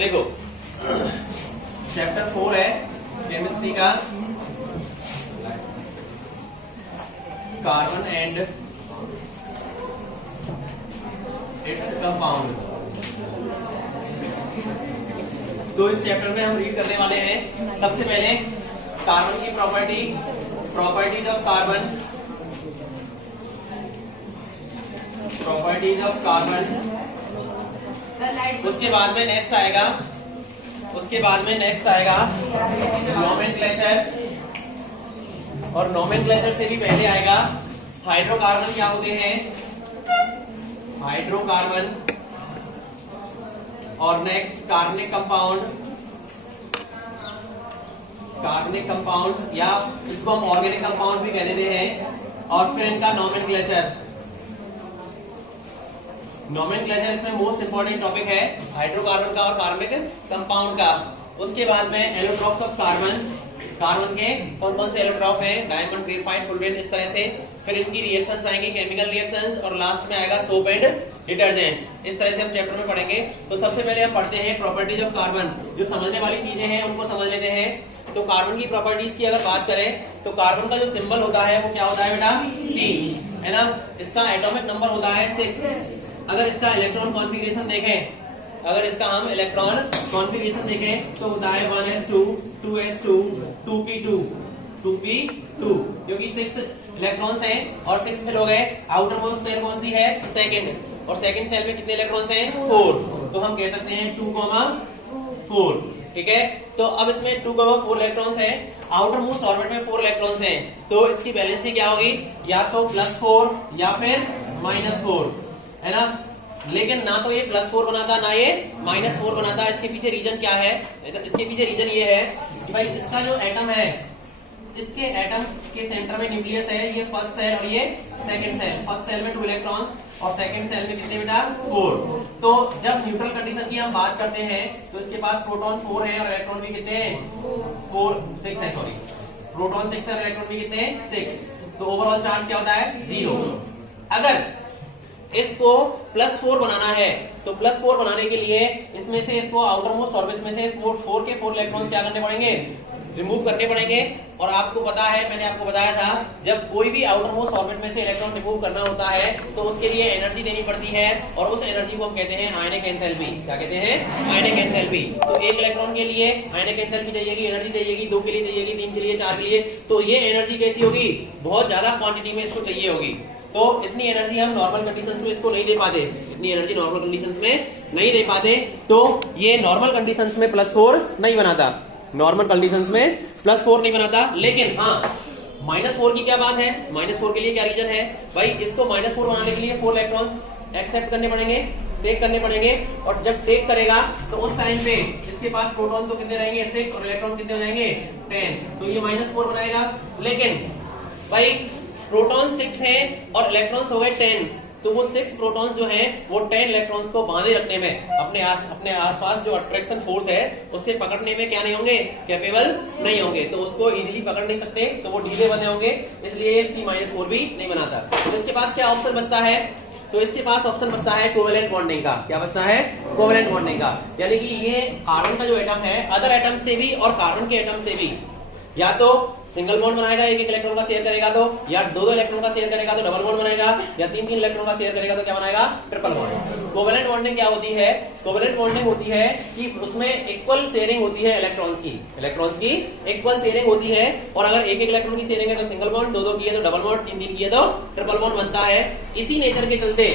देखो चैप्टर 4 है केमिस्ट्री का, कार्बन एंड इट्स कंपाउंड। तो इस चैप्टर में हम रीड करने वाले हैं सबसे पहले कार्बन की properties of carbon, properties of carbon. उसके बाद में नेक्स्ट आएगा नोमेनक्लेचर, और नोमेनक्लेचर से भी पहले आएगा हाइड्रोकार्बन क्या होते हैं, हाइड्रोकार्बन, और नेक्स्ट कार्बनिक कंपाउंड्स या इसको हम ऑर्गेनिक कंपाउंड भी कह देते हैं। और फिर इनका नोमेनक्लेचर इसमें मोस्ट इंपॉर्टेंट टॉपिक है हाइड्रोकार्बन का और कार्बनिक कंपाउंड का। उसके बाद में एलोट्रॉप्स ऑफ कार्बन के कौन कौन से एलोट्रॉप हैं, डायमंड, ग्रेफाइट, फुलरेन, इस तरह से। फिर इनकी रिएक्शंस आएंगी, केमिकल रिएक्शंस, और लास्ट में आएगा सोप एंड डिटर्जेंट। इस तरह से हम चैप्टर में पढ़ेंगे। तो सबसे पहले हम पढ़ते हैं प्रॉपर्टीज ऑफ कार्बन। जो समझने वाली चीजें हैं उनको समझ लेते हैं। तो कार्बन की प्रॉपर्टीज की अगर बात करें तो कार्बन का जो सिंबल होता है वो क्या होता है बेटा, C है ना। इसका एटॉमिक नंबर होता है 6। अगर इसका इलेक्ट्रॉन कॉन्फ़िगरेशन देखें, अगर इसका हम इलेक्ट्रॉन कॉन्फ़िगरेशन देखें तो होता है 1s2, 2s2, 2p2, 2p2, क्योंकि 6 इलेक्ट्रॉन्स हैं और 6 फिल हो गए। आउटर मोस्ट सेल कौन सी है, सेकंड, और सेकंड सेल में कितने इलेक्ट्रॉन्स हैं, 4। तो हम कह सकते हैं 2,4, ठीक है। तो अब इसमें 2,4 इलेक्ट्रॉन्स हैं, आउटर मोस्ट ऑर्बिट में 4 इलेक्ट्रॉन्स हैं। तो इसकी वैलेंसी क्या होगी, या तो +4 या फिर -4, है ना। लेकिन ना तो ये +4 बनाता ना ये -4 बनाता। इसके पीछे रीजन क्या है, इसके पीछे रीजन ये है कि भाई इसका जो एटम है, इसके एटम के सेंटर में न्यूक्लियस है, ये फर्स्ट सेल और ये सेकंड सेल। फर्स्ट सेल में 2 इलेक्ट्रॉन्स और सेकंड सेल में कितने बेटा, 4। तो जब न्यूट्रल कंडीशन की हम बात करते हैं तो इसके पास प्रोटॉन 4 है और इलेक्ट्रॉन भी कितने हैं, 6 है, सॉरी, प्रोटॉन 6 है और इलेक्ट्रॉन भी कितने हैं, 6। तो ओवरऑल चार्ज क्या होता है, 0। अगर इसको +4 बनाना है तो +4 बनाने के लिए इसमें से इसको आउटर मोस्ट ऑर्बिट में से 4 के 4 इलेक्ट्रॉन्स क्या करने पड़ेंगे, रिमूव करने पड़ेंगे। और आपको पता है, मैंने आपको बताया था, जब कोई भी आउटर मोस्ट ऑर्बिट में से इलेक्ट्रॉन रिमूव करना होता है तो उसके लिए एनर्जी देनी पड़ती है, और उस एनर्जी को हम कहते हैं आयनिक एंथैल्पी। क्या कहते हैं, आयनिक एंथैल्पी। तो एक इलेक्ट्रॉन के लिए आयनिक एंथैल्पी चाहिएगी, एनर्जी चाहिएगी, 2 के लिए चाहिएगी, 3 के लिए, 4 के लिए। तो ये एनर्जी कैसी होगी, बहुत ज्यादा क्वांटिटी में इसको चाहिए होगी। तो इतनी एनर्जी हम नॉर्मल कंडीशंस में इसको नहीं दे पाते, इतनी एनर्जी नॉर्मल कंडीशंस में नहीं दे पाते। तो ये नॉर्मल कंडीशंस में +4 नहीं बनाता, नॉर्मल कंडीशंस में +4 नहीं बनाता। लेकिन हाँ, -4 की क्या बात है, -4 के लिए क्या रीजन है भाई, इसको -4 बनाने के लिए 4 इलेक्ट्रॉन्स एक्सेप्ट करने पड़ेंगे, टेक करने पड़ेंगे। और जब टेक करेगा तो उस टाइम पे इसके पास प्रोटॉन तो कितने रहेंगे, 6, और इलेक्ट्रॉन कितने हो जाएंगे, 10। तो ये -4 बनाएगा। लेकिन भाई प्रोटॉन 6 है और इलेक्ट्रॉन्स हो गए 10, तो वो 6 प्रोटॉन्स जो हैं वो 10 इलेक्ट्रॉन्स को बांधे रखने में, अपने आसपास जो अट्रैक्शन फोर्स है उससे पकड़ने में क्या नहीं होंगे, कैपेबल नहीं होंगे। तो उसको इजीली पकड़ नहीं सकते, तो वो ढीले बने होंगे, इसलिए C-4 भी नहीं बनाता। तो इसके पास क्या ऑप्शन बचता है, तो इसके पास ऑप्शन बचता है कोवेलेंट बॉन्डिंग का। क्या बचता है, कोवेलेंट बॉन्डिंग का। यानी कि ये कार्बन का जो एटम है अदर एटम से भी और कार्बन के एटम से भी या तो सिंगल बॉन्ड बनाएगा, एक इलेक्ट्रॉन का शेयर करेगा तो, या 2 इलेक्ट्रॉन का शेयर करेगा तो डबल बॉन्ड बनाएगा, या 3 इलेक्ट्रॉन का शेयर करेगा तो क्या बनाएगा, ट्रिपल बॉन्ड। कोवेलेंट बॉन्डिंग क्या होती है, कोवेलेंट बॉन्डिंग होती है कि उसमें इक्वल शेयरिंग होती है इलेक्ट्रॉन्स की इक्वल शेयरिंग होती है। और अगर एक इलेक्ट्रॉन की शेयरिंग है तो सिंगल बॉन्ड, 2 की है तो डबल बॉन्ड, 3 की है तो ट्रिपल बॉन्ड बनता है। इसी नेचर के चलते